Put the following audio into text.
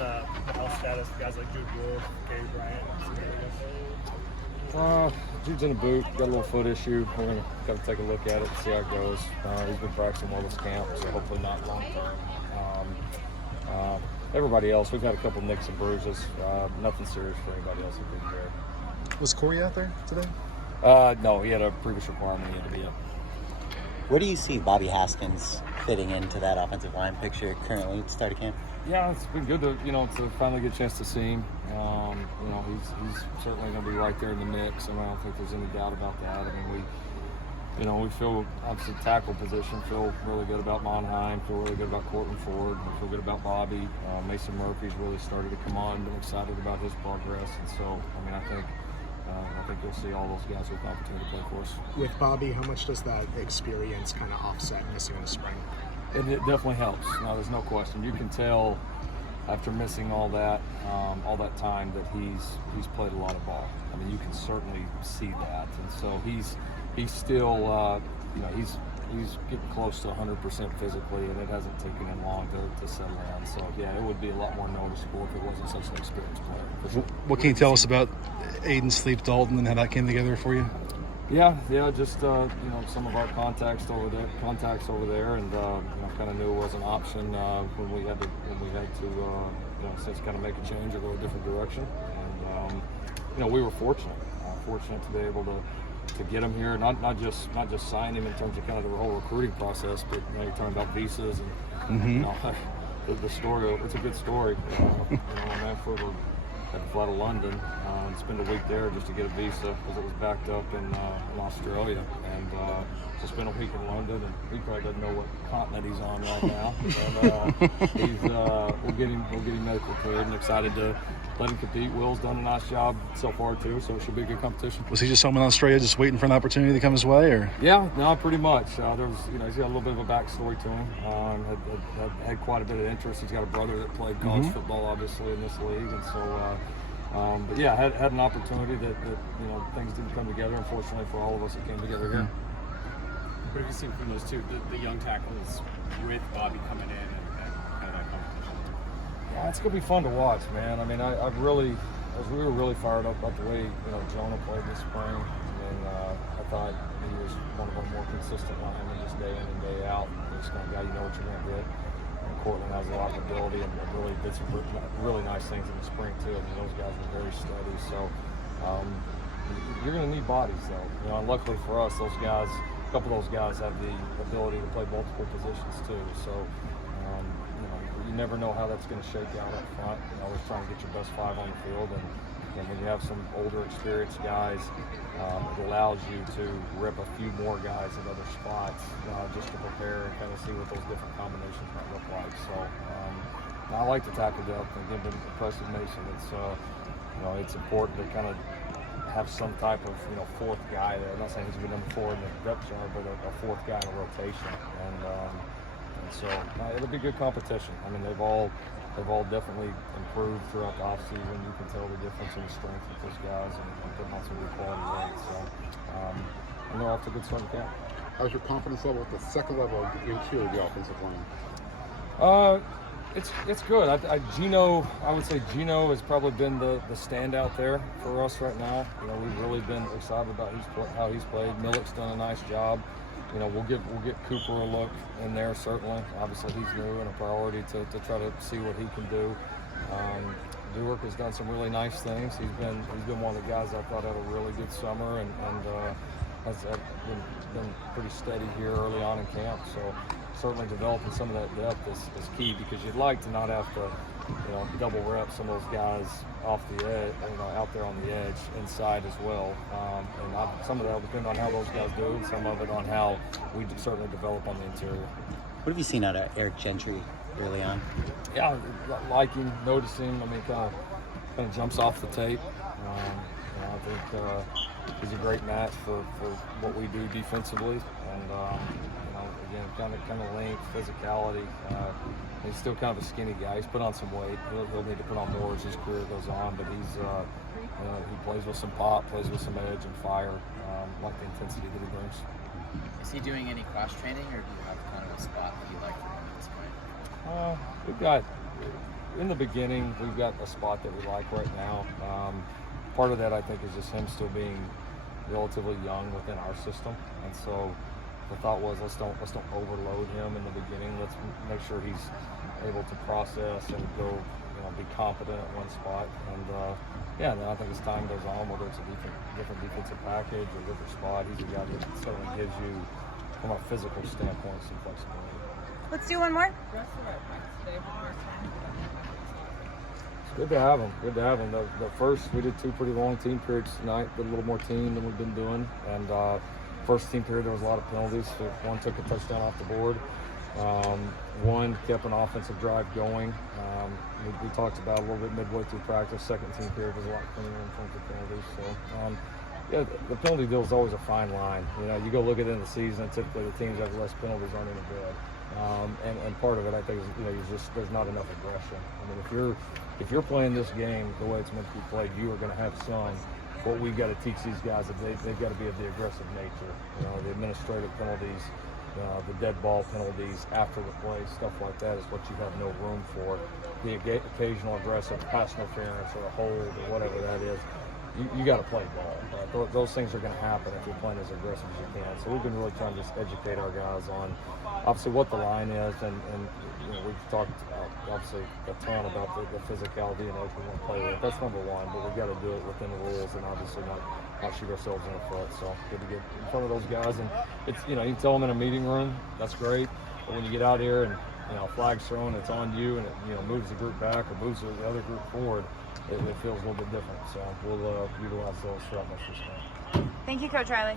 the health status of guys like Jude Wolf, Gary Bryant, Jude's in a boot, got a little foot issue. We're gonna gotta take a look at it, see how it goes. He's been practicing well this camp, so hopefully not long term. Everybody else, we've had a couple nicks and bruises. Nothing serious for anybody else who's been there. Was Corey out there today? No, he had a previous requirement he had to be up. Where do you see Bobby Haskins fitting into that offensive line picture currently at the start of camp? Yeah, it's been good to finally get a chance to see him. He's certainly going to be right there in the mix. I don't think there's any doubt about that. I mean, we feel obviously tackle position. Feel really good about Monheim. Feel really good about Cortland Ford. We feel good about Bobby. Mason Murphy's really started to come on. Been excited about his progress, and so I think you'll see all those guys with the opportunity to play for us. With Bobby, how much does that experience kind of offset missing in the spring? It definitely helps. No, there's no question. You can tell after missing all that time that he's played a lot of ball. I mean, you can certainly see that, and so he's still he's getting close to 100% physically, and it hasn't taken him long to settle down. So yeah, it would be a lot more noticeable if it wasn't such an experienced player. For sure. What can you tell us about Aiden Sleep Dalton and how that came together for you? Yeah, just some of our contacts over there, and kind of knew it was an option when we had to since kind of make a change or go a different direction, and we were fortunate to be able to get him here, not just sign him in terms of kind of the whole recruiting process, but you're talking about visas and the story. It's a good story. Manford had to fly to London and spend a week there just to get a visa because it was backed up in Australia, and to spend a week in London, and he probably doesn't know what continent he's on right now. But we'll get him medical cleared, and excited to let him compete. Will's done a nice job so far too, so it should be a good competition. Was he just home in Australia, just waiting for an opportunity to come his way, or? Yeah, no, pretty much. He's got a little bit of a backstory to him. Had quite a bit of interest. He's got a brother that played college football, obviously, in this league, and so. But yeah, had an opportunity that things didn't come together. Unfortunately for all of us, it came together here. What have you seen from those two, the young tackles with Bobby coming in and kind of that competition? Yeah, it's gonna be fun to watch, man. I mean, we were really fired up about the way Jonah played this spring, and I thought he was one of our more consistent linemen, just day in and day out. He's kind of guy you know what you're gonna get. And Cortland has a lot of ability and really did some really nice things in the spring too. I mean, those guys were very steady. So you're gonna need bodies though. And luckily for us, those guys. A couple of those guys have the ability to play multiple positions too, so you never know how that's going to shake out up front. Always trying to get your best five on the field, and when you have some older, experienced guys, it allows you to rip a few more guys at other spots just to prepare and kind of see what those different combinations might look like. So I like the tackle depth, and again, been impressed with Mason. It's important to kind of have some type of fourth guy there. I'm not saying he's going to be number 4 in the depth chart, but a fourth guy in a rotation, and so it'll be good competition. I mean, they've all definitely improved throughout the offseason. You can tell the difference in the strength with those guys, and putting on some good quality weight. So and they're off to a good start in camp. How's your confidence level at the second level interior of the offensive line? It's good. Gino, I would say Gino has probably been the standout there for us right now. We've really been excited about how he's played. Millick's done a nice job. We'll get Cooper a look in there certainly. Obviously he's new and a priority to try to see what he can do. Newark has done some really nice things. He's been one of the guys I thought had a really good summer and has been pretty steady here early on in camp. So certainly developing some of that depth is key, because you'd like to not have to double rep some of those guys off the edge, out there on the edge inside as well. And some of that will depend on how those guys do, and some of it on how we certainly develop on the interior. What have you seen out of Eric Gentry early on? Yeah, liking, noticing. I mean, kind of jumps off the tape. I think he's a great match for what we do defensively, and again, kind of length, physicality. He's still kind of a skinny guy. He's put on some weight. He'll need to put on more as his career goes on, but he plays with some pop, plays with some edge and fire. Like the intensity that he brings. Is he doing any cross training, or do you have kind of a spot that you like for him at this point? We've got in the beginning, we've got a spot that we like right now. Part of that, I think, is just him still being relatively young within our system, and so the thought was let's don't overload him in the beginning. Let's make sure he's able to process and go, be competent at one spot. And yeah, and then I think as time goes on, whether it's a different defensive package or a different spot, he's a guy that certainly gives you, from a physical standpoint, some flexibility. Let's do one more. It's good to have him. Good to have him. The first, we did 2 pretty long team periods tonight. Did a little more team than we've been doing. And first team period, there was a lot of penalties. So one took a touchdown off the board. One kept an offensive drive going. We talked about a little bit midway through practice. Second team period was a lot cleaner in terms of penalties. So, yeah, the penalty deal is always a fine line. You go look at it in the season, typically the teams that have less penalties aren't any good. And part of it, I think, is there's not enough aggression. I mean, if you're playing this game the way it's meant to be played, you are going to have some. What we've got to teach these guys is they've got to be of the aggressive nature. The administrative penalties, the dead ball penalties after the play, stuff like that is what you have no room for. The occasional aggressive pass interference or a hold or whatever that is, you got to play ball. Those things are going to happen if you're playing as aggressive as you can. So we've been really trying to just educate our guys on obviously what the line is, and we've talked obviously a ton about the physicality and what we want to play with. That's number one, but we've got to do it within the rules and obviously not shoot ourselves in the foot. So good to get in front of those guys, and it's you can tell them in a meeting room, that's great, but when you get out here and flag's thrown, it's on you, and it moves the group back or moves the other group forward, it feels a little bit different. So we'll utilize those throughout next year's game. Thank you, Coach Riley.